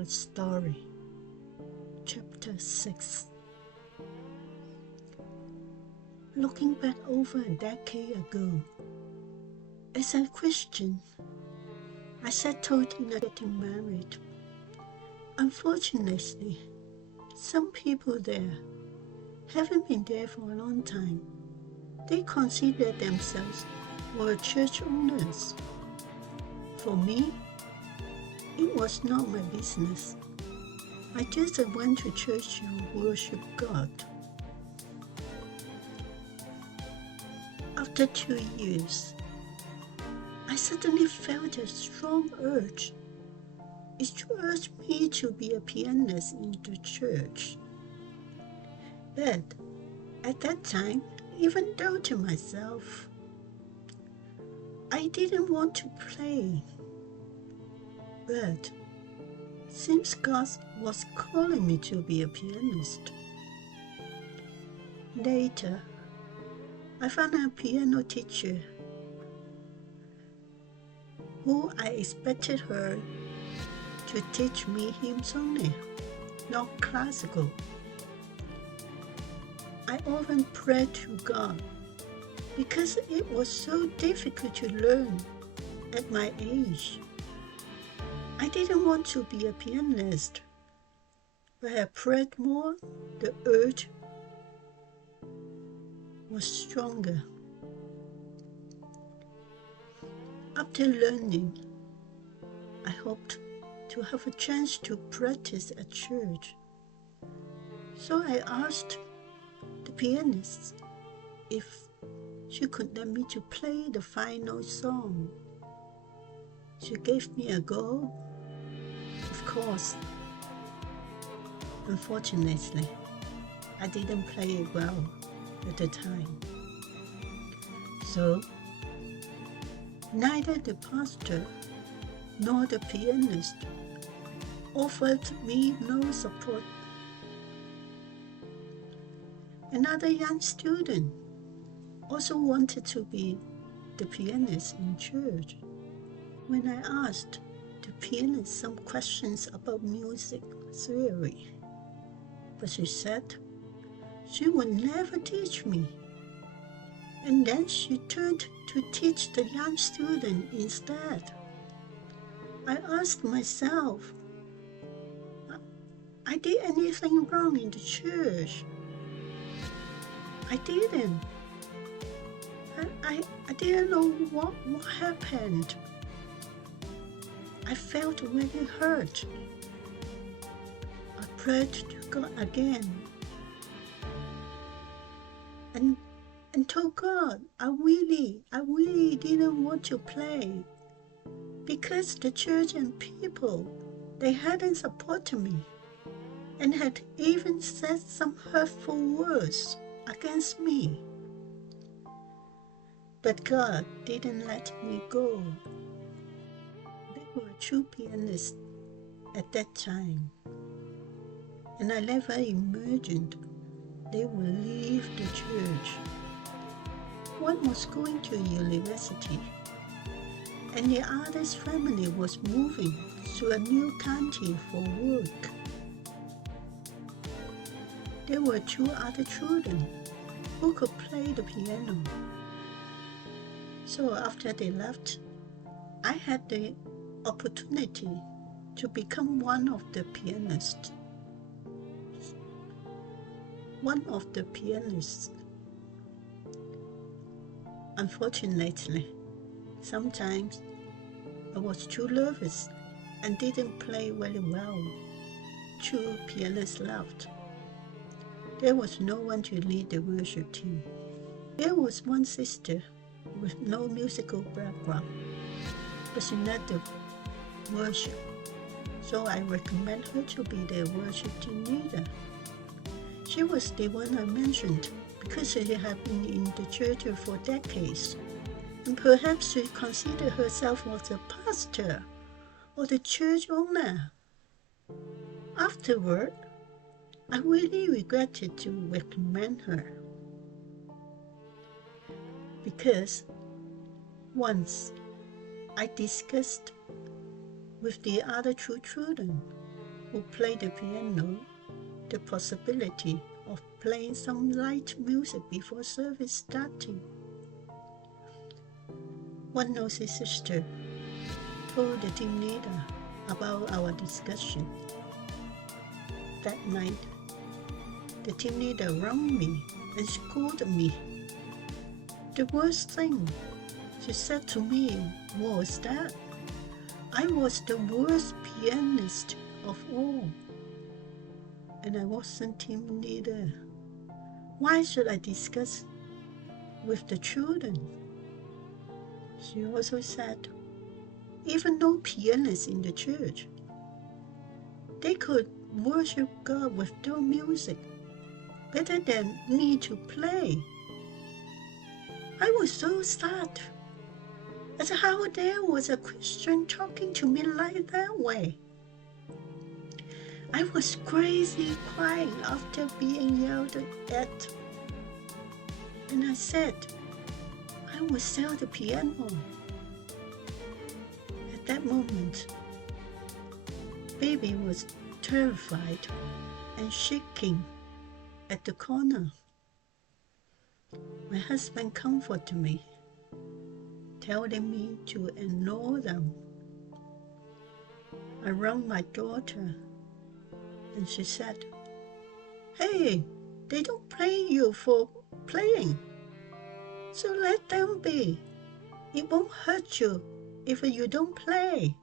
our story. Chapter 6. Looking back over a decade ago, as a Christian, I settled in getting married. Unfortunately, some people there haven't been there for a long time. They consider themselves were church owners. For me, it was not my business. I just went to church to worship God. After 2 years, I suddenly felt a strong urge. It urged me to be a pianist in the church. But at that time, even though to myself, I didn't want to play. But since God was calling me to be a pianist, later I found a piano teacher who I expected her to teach me hymns only, not classical. I often prayed to God because it was so difficult to learn at my age. I didn't want to be a pianist, but I prayed more, the urge was stronger. After learning, I hoped to have a chance to practice at church. So I asked the pianist if she could let me to play the final song. She gave me a go. Of course, unfortunately, I didn't play it well at the time. So, neither the pastor nor the pianist offered me no support. Another young student also wanted to be the pianist in church. When I asked the pianist some questions about music theory, but she said she would never teach me. And then she turned to teach the young student instead. I asked myself, I did anything wrong in the church? I didn't. I didn't know what happened. I felt very hurt. I prayed to God again and told God I really didn't want to play because the church and people, they hadn't supported me and had even said some hurtful words against me. But God didn't let me go. There were two pianists at that time, and I never imagined they would leave the church. One was going to university, and the other's family was moving to a new county for work. There were two other children who could play the piano. So after they left, I had the opportunity to become one of the pianists. Unfortunately, sometimes I was too nervous and didn't play very well. Two pianists left. There was no one to lead the worship team. There was one sister with no musical background, but she led the worship, so I recommend her to be the worship team leader. She was the one I mentioned because she had been in the church for decades, and perhaps she considered herself as a pastor or the church owner. Afterward, I really regretted to recommend her because once I discussed with the other two children who play the piano the possibility of playing some light music before service starting. One nosy sister told the team leader about our discussion. That night, the team leader wronged me and scolded me. The worst thing she said to me was that I was the worst pianist of all, and I wasn't team leader. Why should I discuss with the children? She also said, even no pianists in the church, they could worship God without music better than me to play. I was so sad at how there was a Christian talking to me like that way. I was crazy crying after being yelled at, and I said I would sell the piano. At that moment, baby was terrified and shaking at the corner. My husband comforted me, telling me to ignore them. I rang my daughter, and she said, "Hey, they don't pay you for playing, so let them be. It won't hurt you if you don't play."